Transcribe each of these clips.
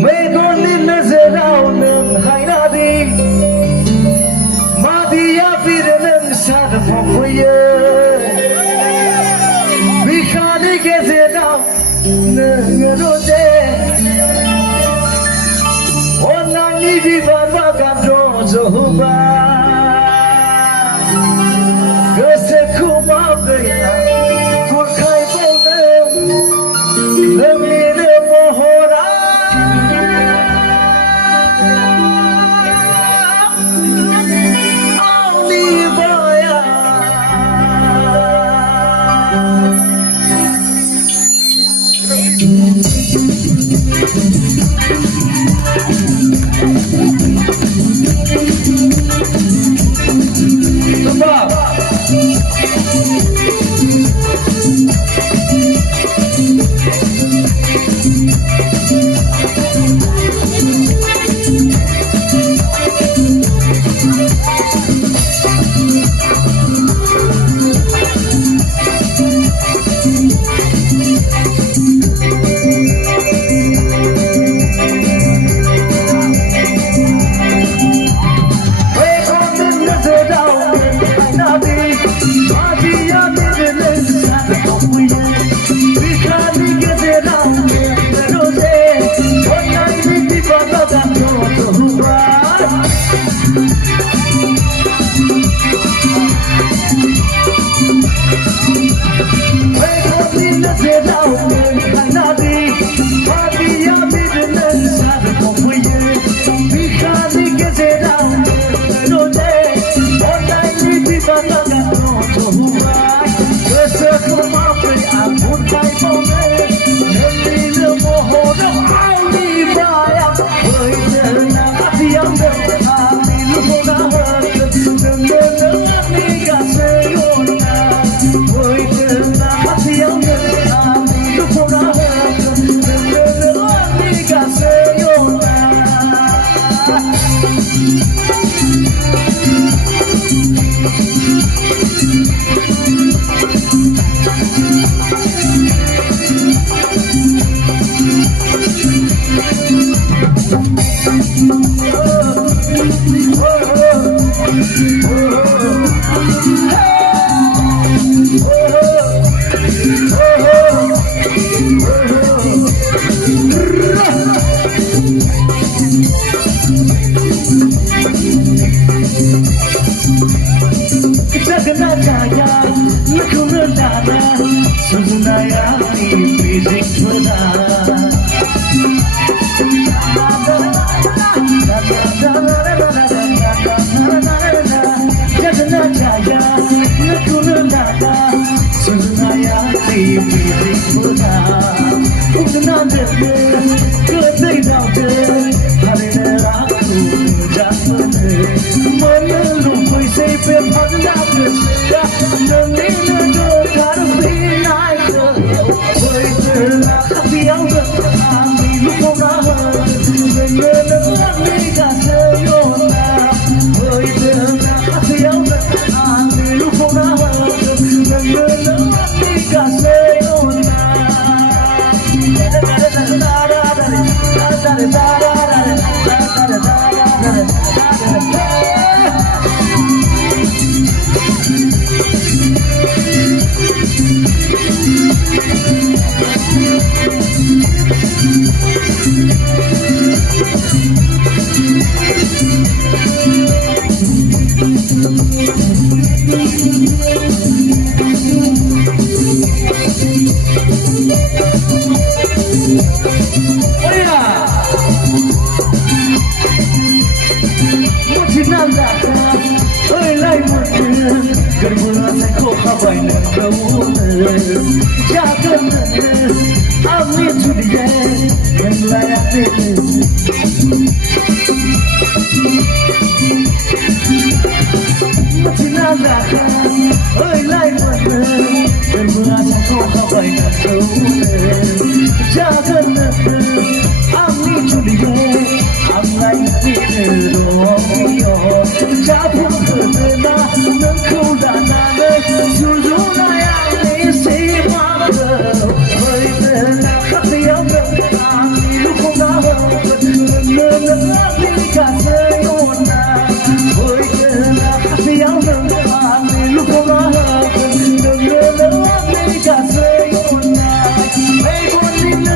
每个你那热闹能海那的，马的呀比人能杀的不会耶，比看你个热闹能热闹的，我拿你比爸爸干着走吧，可是苦嘛对呀，我开不能，能你的不好啦。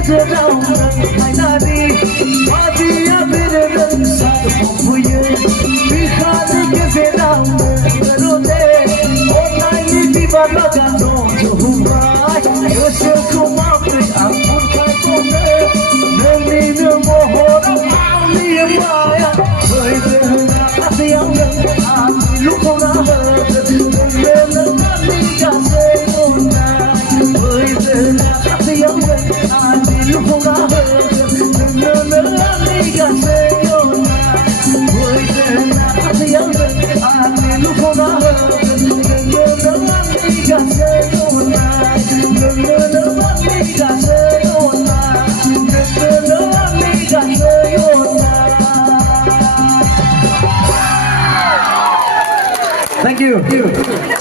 down, I nadi, Madia Biran Sad for you. We had to give it down, the road, all night, people look at no, you're so come up, I'm put on there. No need no more, only a fire. At the young, I'm looking on her, the say, oh, night, at the young, I'm looking on her. Thank you.